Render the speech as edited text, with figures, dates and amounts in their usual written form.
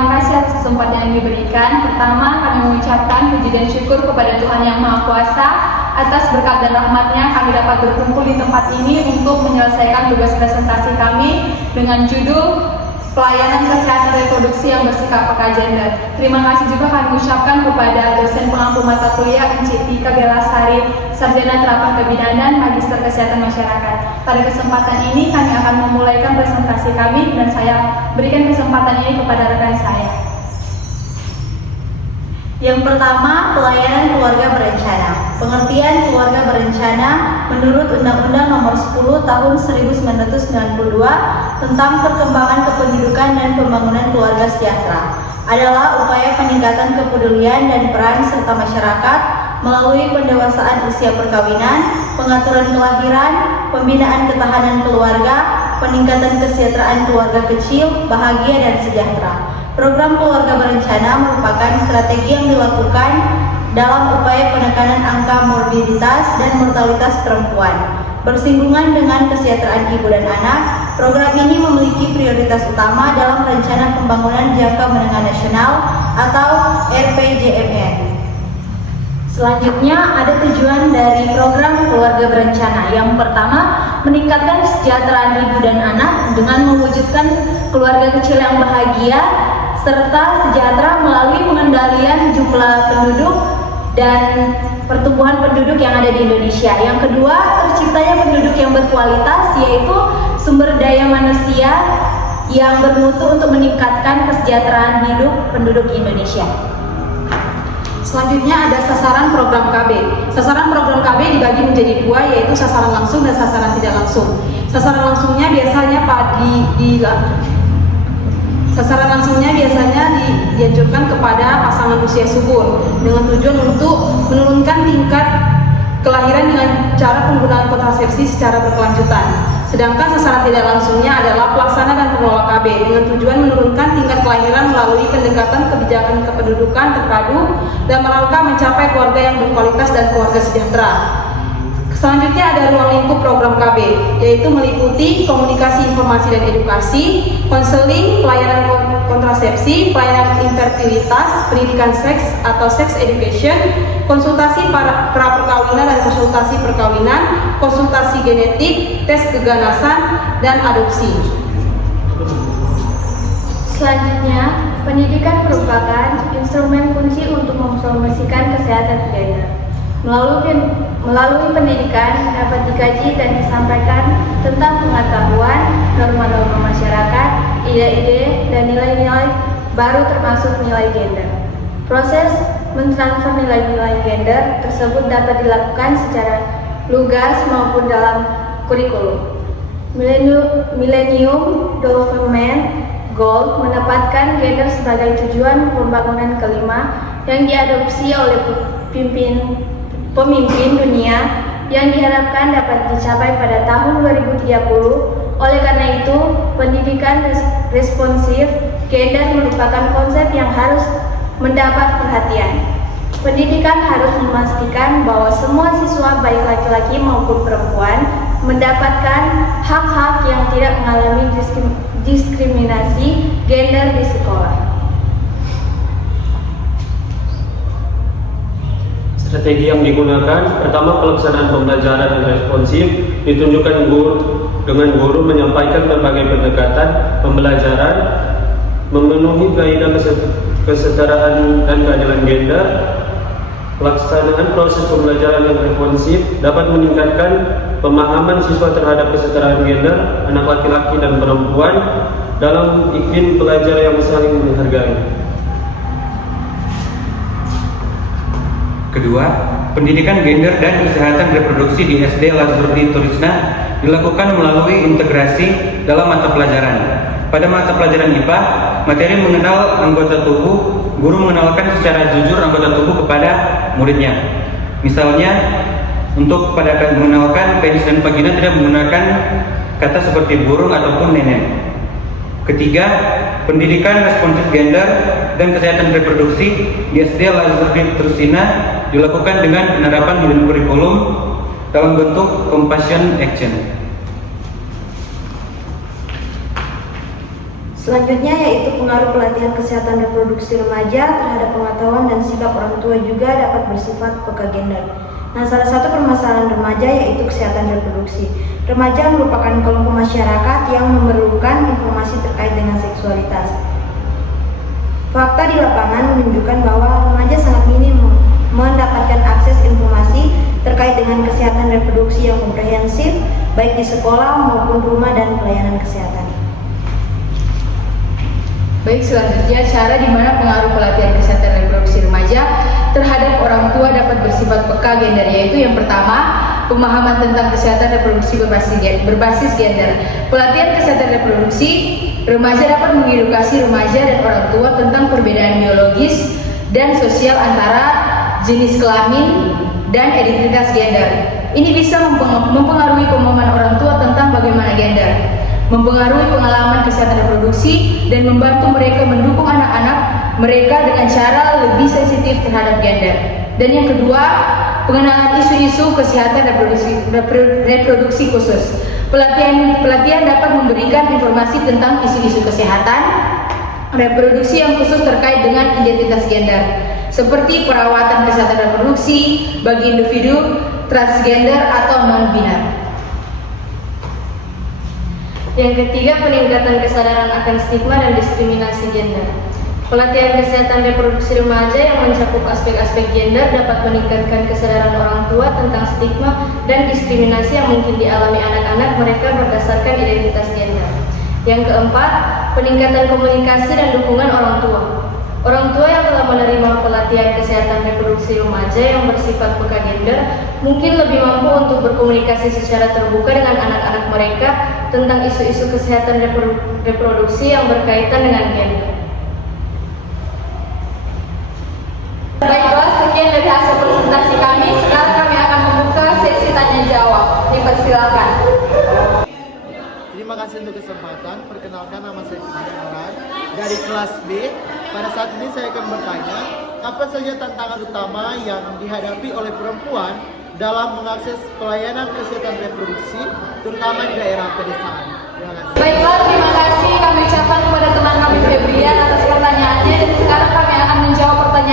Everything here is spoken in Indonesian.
Terima kasih atas kesempatan yang diberikan. Pertama, kami mengucapkan puji dan syukur kepada Tuhan Yang Maha Kuasa atas berkat dan rahmat-Nya kami dapat berkumpul di tempat ini untuk menyelesaikan tugas presentasi kami dengan judul Pelayanan Kesehatan Reproduksi yang Bersikap Peka Gender. Terima kasih juga kami ucapkan kepada dosen pengampu mata kuliah Enci Tika Belasari, Sarjana Terapan Kebidanan, Magister Kesehatan Masyarakat. Pada kesempatan ini kami akan memulaikan presentasi kami dan saya berikan kesempatan ini kepada rekan saya. Yang pertama, pelayanan keluarga berencana. Pengertian keluarga berencana menurut Undang-Undang Nomor 10 Tahun 1992 tentang Perkembangan Kependudukan dan Pembangunan Keluarga Sejahtera adalah upaya peningkatan kepedulian dan peran serta masyarakat melalui pendewasaan usia perkawinan, pengaturan kelahiran, pembinaan ketahanan keluarga, peningkatan kesejahteraan keluarga kecil, bahagia dan sejahtera. Program keluarga berencana merupakan strategi yang dilakukan dalam upaya penekanan angka morbiditas dan mortalitas perempuan. Bersinggungan dengan kesejahteraan ibu dan anak, program ini memiliki prioritas utama dalam Rencana Pembangunan Jangka Menengah Nasional atau RPJMN. Selanjutnya ada tujuan dari program keluarga berencana. Yang pertama, meningkatkan kesejahteraan ibu dan anak dengan mewujudkan keluarga kecil yang bahagia serta sejahtera melalui pengendalian jumlah penduduk dan pertumbuhan penduduk yang ada di Indonesia. Yang kedua, terciptanya penduduk yang berkualitas, yaitu sumber daya manusia yang bermutu untuk meningkatkan kesejahteraan hidup penduduk Indonesia. Selanjutnya ada sasaran program KB. Sasaran program KB dibagi menjadi dua, yaitu sasaran langsung dan sasaran tidak langsung. Sasaran langsungnya biasanya dianjurkan kepada pasangan usia subur dengan tujuan untuk menurunkan tingkat kelahiran dengan cara penggunaan kontrasepsi secara berkelanjutan. Sedangkan sasaran tidak langsungnya adalah pelaksana dan pengelola KB dengan tujuan menurunkan tingkat kelahiran melalui pendekatan kebijakan kependudukan terpadu dan merangka mencapai keluarga yang berkualitas dan keluarga sejahtera. Selanjutnya ada ruang lingkup program KB, yaitu meliputi komunikasi, informasi, dan edukasi, konseling, pelayanan kontrasepsi, pelayanan infertilitas, pendidikan seks atau sex education, konsultasi pra-perkawinan dan konsultasi perkawinan, konsultasi genetik, tes keganasan, dan adopsi. Selanjutnya, pendidikan merupakan instrumen kunci untuk mempromosikan kesehatan gender. Melalui pendidikan dapat dikaji dan disampaikan tentang pengetahuan, norma-norma masyarakat, ide-ide, dan nilai-nilai baru termasuk nilai gender. Proses mentransfer nilai-nilai gender tersebut dapat dilakukan secara lugas maupun dalam kurikulum. Millennium Development Goal menempatkan gender sebagai tujuan pembangunan kelima yang diadopsi oleh pemimpin dunia yang diharapkan dapat dicapai pada tahun 2030. Oleh karena itu, pendidikan responsif gender merupakan konsep yang harus mendapat perhatian. Pendidikan harus memastikan bahwa semua siswa baik laki-laki maupun perempuan mendapatkan hak-hak yang tidak mengalami diskriminasi gender di sekolah. Strategi yang digunakan, pertama pelaksanaan pembelajaran yang responsif, ditunjukkan guru menyampaikan berbagai pendekatan pembelajaran, memenuhi kaidah kesetaraan dan keadilan gender. Pelaksanaan proses pembelajaran yang responsif dapat meningkatkan pemahaman siswa terhadap kesetaraan gender, anak laki-laki dan perempuan dalam iklim belajar yang saling menghargai. Kedua, pendidikan gender dan kesehatan reproduksi di SD Lazurdi Turisna dilakukan melalui integrasi dalam mata pelajaran. Pada mata pelajaran IPA, materi mengenal anggota tubuh, guru mengenalkan secara jujur anggota tubuh kepada muridnya. Misalnya, untuk pada mengenalkan penis dan vagina tidak menggunakan kata seperti burung ataupun nenek. Ketiga, pendidikan responsif gender dan kesehatan reproduksi di SD Lazurdi Turisna dilakukan dengan penerapan hidden kurikulum dalam bentuk compassion action. Selanjutnya yaitu pengaruh pelatihan kesehatan reproduksi remaja terhadap pengetahuan dan sikap orang tua juga dapat bersifat peka gender. Nah, salah satu permasalahan remaja yaitu kesehatan reproduksi. Remaja merupakan kelompok masyarakat yang memerlukan informasi terkait dengan seksualitas. Fakta di lapangan menunjukkan bahwa remaja sangat minim mendapatkan akses informasi terkait dengan kesehatan reproduksi yang komprehensif, baik di sekolah maupun rumah dan pelayanan kesehatan. Baik, selanjutnya cara di mana pengaruh pelatihan kesehatan reproduksi remaja terhadap orang tua dapat bersifat peka gender, yaitu yang pertama, pemahaman tentang kesehatan reproduksi berbasis gender. Pelatihan kesehatan reproduksi remaja dapat mengedukasi remaja dan orang tua tentang perbedaan biologis dan sosial antara jenis kelamin dan identitas gender. Ini bisa mempengaruhi pemahaman orang tua tentang bagaimana gender, mempengaruhi pengalaman kesehatan reproduksi, dan membantu mereka mendukung anak-anak mereka dengan cara lebih sensitif terhadap gender. Dan yang kedua, pengenalan isu-isu kesehatan reproduksi khusus. Pelatihan dapat memberikan informasi tentang isu-isu kesehatan reproduksi yang khusus terkait dengan identitas gender, seperti perawatan kesehatan reproduksi bagi individu transgender atau non-binar. Yang ketiga, peningkatan kesadaran akan stigma dan diskriminasi gender. Pelatihan kesehatan reproduksi remaja yang mencakup aspek-aspek gender dapat meningkatkan kesadaran orang tua tentang stigma dan diskriminasi yang mungkin dialami anak-anak mereka berdasarkan identitas gender. Yang keempat, peningkatan komunikasi dan dukungan orang tua. Orang tua yang telah menerima pelatihan kesehatan reproduksi remaja yang bersifat peka gender mungkin lebih mampu untuk berkomunikasi secara terbuka dengan anak-anak mereka tentang isu-isu kesehatan reproduksi yang berkaitan dengan gender. Baiklah, sekian dari hasil presentasi kami. Sekarang kami akan membuka sesi tanya jawab. Dipersilakan. Terima kasih untuk kesempatan. Perkenalkan, nama saya Fitri Imran dari kelas B. Pada saat ini saya akan bertanya, apa saja tantangan utama yang dihadapi oleh perempuan dalam mengakses pelayanan kesehatan reproduksi, terutama di daerah pedesaan. Terima kasih. Baiklah, terima kasih kami ucapkan kepada teman kami Febrian atas pertanyaannya, dan sekarang kami akan menjawab pertanyaan